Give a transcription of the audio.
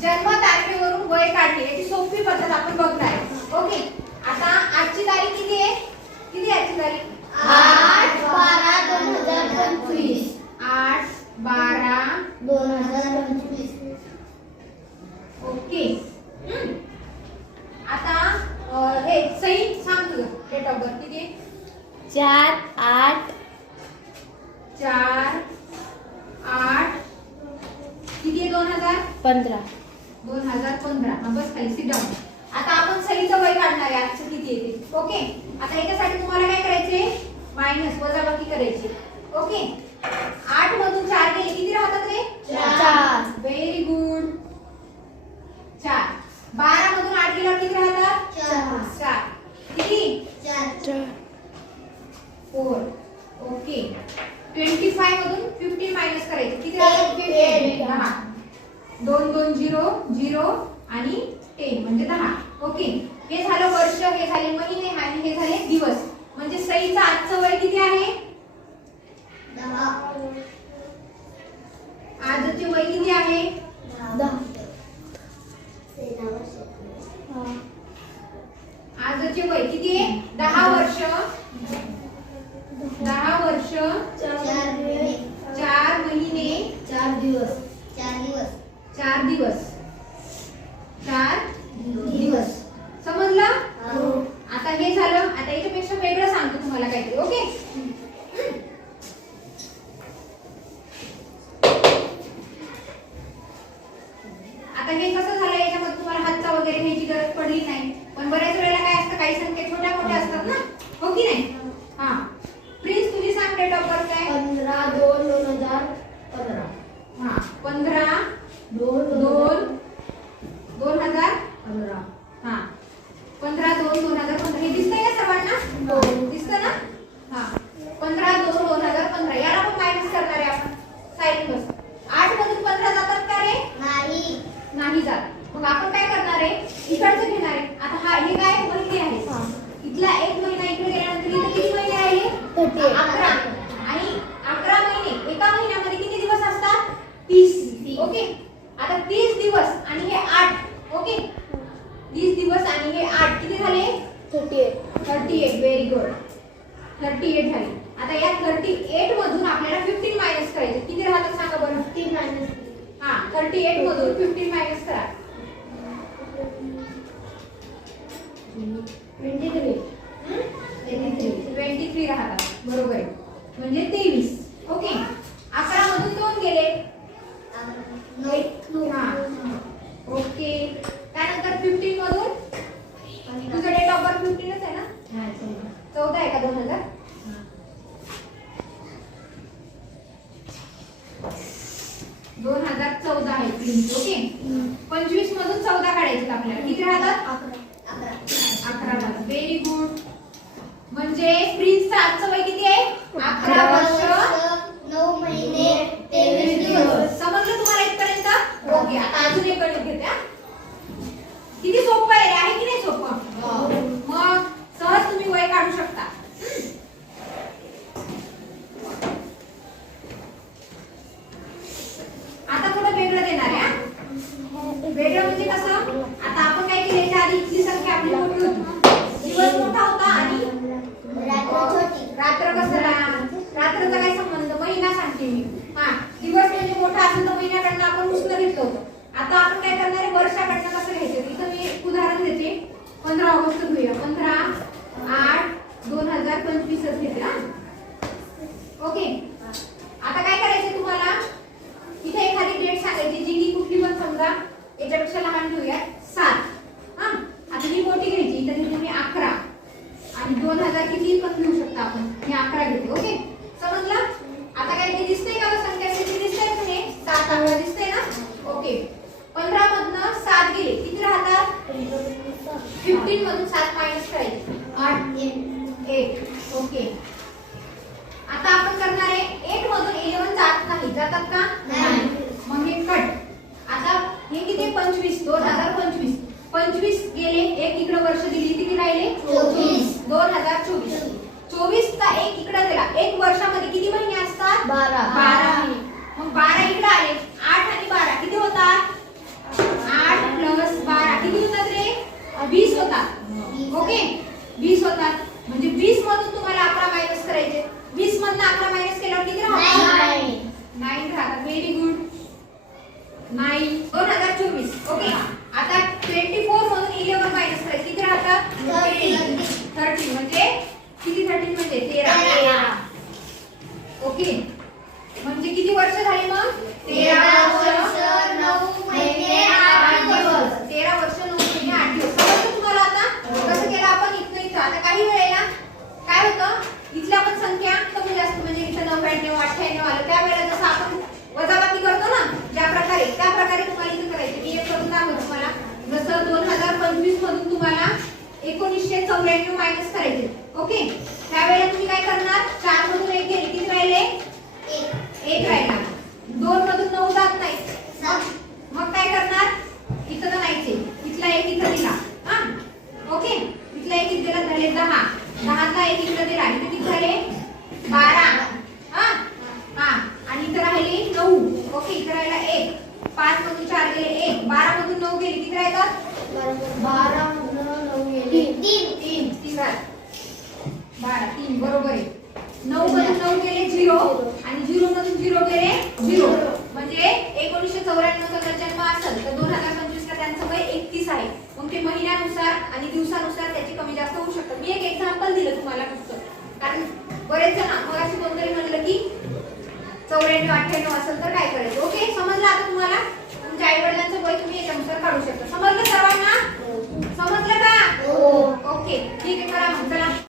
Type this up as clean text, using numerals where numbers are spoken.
जन्म तारखेवरून वय काढणे याची सोपी पद्धत आपण बघणार आहे. ओके, आता आजची तारीख किती आहे? किती आहे आजची तारीख? 8/12/2025. 8/12/2025. ओके. आता हे सही सांग तुझं डेट ऑफ बर्थ किती आहे? 4/8 किती आहे? 2015. 2015. बस खाली सिट डाऊन. आता आपण सहीचं वय काढणार आहे आजचं किती येते. ओके, आता याच्यासाठी तुम्हाला काय करायचे? मायनस वजाबाकी करायची. ओके, 8 मधून 4 गेले किती राहतात रे? 4. Very good, 4. 12 मधून 8 गेल्यावर किती राहतात? 4. किती? 4. ओके, 25 मधून 15 मायनस करायचे किती राहतात? 10. 2 2 0 0 आणि 10 म्हणजे 10. ओके, हे झालं वर्ष, हे झाले महिने आणि हे झाले दिवस. म्हणजे सईचं आजचं वय किती आहे? 10. आजचे वय किती आहे? 10. आजचे वय किती आहे? 10 वर्ष. 10 वर्ष 4 महिने 4 दिवस. 4 दिवस. 4 दिवस. समजलं? आता हे झालं. आता याच्यापेक्षा वेगळं सांगतो तुम्हाला काहीतरी. ओके, आता हे कसं झालं, याच्यामध्ये तुम्हाला हातचा वगैरे घ्यायची गरज पडली नाही. पण बऱ्याच वेळेला काय असतं, काही संख्या छोट्या मोठ्या असतात ना, हो की नाही? हा, प्लीज तुझी सांग डेट ऑफ बर्थ काय? 15/2/2015. हा, 15/2/2015. हा, 15/2/2015. हे दिसतंय का सर्वांना? दिसतं ना? हा, 15/2/2015. याला पण मायनस करणार आहे आपण. साइड बस. 8 मधून 15 जातात का रे? नाही जात. मग आपण काय करणार आहे? इकडचं घेणार आहे. आता हा हे काय महिने आहे? इथला एक महिना इकडे गेल्यानंतर इथे किती महिने राहिले? 11. आणि 11 महिने, एका महिन्यामध्ये किती दिवस असतात? 30. ओके, आता 30 दिवस आणि हे 8. ओके, 30 दिवस आणि हे 8 किती झाले? 38. व्हेरी गुड, 38 झाले. आता या 38 मधून आपल्याला 15 मायनस करायचे. किती राहतात सांगा बरं? 15 मायनस. हा, 38 मधून 15 मायनस करा. 23 राहतात. बरोबर आहे, म्हणजे 23. ओके, 11 मधून 2 गेले. हा, ओके. त्यानंतर 15 मधून तुझं डेट ऑफ बर्थ 15च आहे ना? 14 आहे का? 2000. 2014 आहे प्लीज. ओके, 25 मधून 14 काढायचे आपल्याला. किती राहतात? 11 राहतात. Very good. म्हणजे प्रिन्सचं आजचं वय किती आहे? 11 वर्ष 9 महिने 23 दिवस. समजलं तुम्हाला इथपर्यंत? ओके, आता अजून एक गणित घेते. किती सोपं आहे, आहे की नाही सोपं? मग सहज तुम्ही वय काढू शकता. आता थोडं वेगळं देणार आहे. वेगळं म्हणजे कसं? आता आपण काय केलं, याच्या आधी इथली संख्या आपली मोठी होती, दिवस मोठा होता आणि रात्र कसं? रात्रचा काय संबंध? महिना सांगते मी. हा, दिवस म्हणजे मोठा असेल तर महिन्याकडनं आपण उष्ण घेतलं होतं. आता आपण काय करणार आहे? वर्षाकडनं कसं घ्यायचं? इथं मी एक उदाहरण देते. 15 ऑगस्ट घेऊया. 15/8/2025 घेते. हा, ओके. आता काय करायचं तुम्हाला? इथे एखादी डेट सांगायची, जी की कुठली पण समजा याच्यापेक्षा लहान घेऊया. 7. हा, आता ही मोठी घ्यायची. इथे तुम्ही 11 आणि 2000 किती पण घेऊ शकता आपण. हे 11 घेते. ओके, समजलं? आता काय ते दिसतंय का? संख्या किती दिसतंय? तुम्ही 7 अंक दिसतंय ना? ओके, 15 मधनं 7 गेले किती राहतात? 15 मधून 7 मायनस करायचे. 8. ओके, आता आपण करणार आहे 8 मधून 11 जात नाही. जातात का? नाही. मग हे कट. आता हे किती? 25. 2025. 25 गेले, एक इकडे वर्ष दिली, किती राहिले? 24. 2024. 24 चा एक इकडे दिला. एक वर्षामध्ये किती महिने असतात? 12. 12 महिने. मग 12 इकडे आले. 8 आणि 12 किती होतात? ओके 20 होतात. म्हणजे 20 मधून तुम्हाला 11 मायनस करायचे. 20 मधून 11 मायनस केल्यावर किती राहतात? 9 राहतात. Very good. 9 2024. ओके आता 24 मधून 11 मायनस करायचे. किती राहतात? 13 म्हणजे किती? 13 म्हणजे 13. ओके म्हणजे किती वर्ष झाली मग? 13 वर्ष 9 महिने 8 दिवस. 13 वर्ष 9 महिने 8 दिवस. समजलं तुम्हाला आता कसं केलं आपण इथं? आता काही वेळेला काय होतं, इथल्या पण संख्या कमी जास्त म्हणजे इथं 99 98 आलं त्यावेळेला जसं आपण वजाबाकी करतो ना ज्या प्रकारे, त्या प्रकारे तुम्हाला इथं करायचं. मी एक करून दाखवतो तुम्हाला. जसं 2025 मधून तुम्हाला 1994 मायनस करायचे. ओके त्यावेळेला तुम्ही काय करणार? 4 मधून 1 गेले किती राहिले? 1 राहिला. 2 मधून 9 जात नाही. मग काय करणार? इथं तर नाहीचे. इथला 1 इथं दिला. हा ओके इथला 1 इथं दिला झाले 10. 10चा 1 इथं दिला. इथे किती झाले? 12. हा हा आणि इथं राहिले 9. ओके इथं राहिला 1. 5 मधून 4 गेले 1. 12 मधून 9 गेले किती राहतात? 12 मधून 9 गेले 3. 3 12 3 बरोबर आहे. 9 मधून 9 गेले 0 आणि 0 मधून 0 गेले 0. म्हणजे 1994 चा जर जन्म असेल तर 2025 ला त्यांचं वय 31 आहे. मग ते महिन्यानुसार आणि दिवसानुसार त्याची कमी जास्त होऊ शकतं. मी एक एक्झाम्पल दिलं तुम्हाला फक्त, कारण बरेच जण मगाशी कोणतरी म्हणलं की 94 98 असेल तर काय करायचं. ओके समजलं आता तुम्हाला? तुमच्या आई वडिलांचं वय तुम्ही याच्यानुसार काढू शकता. समजलं सर्वांना? समजलं का? हो. ओके ठीक आहे करा मग चला.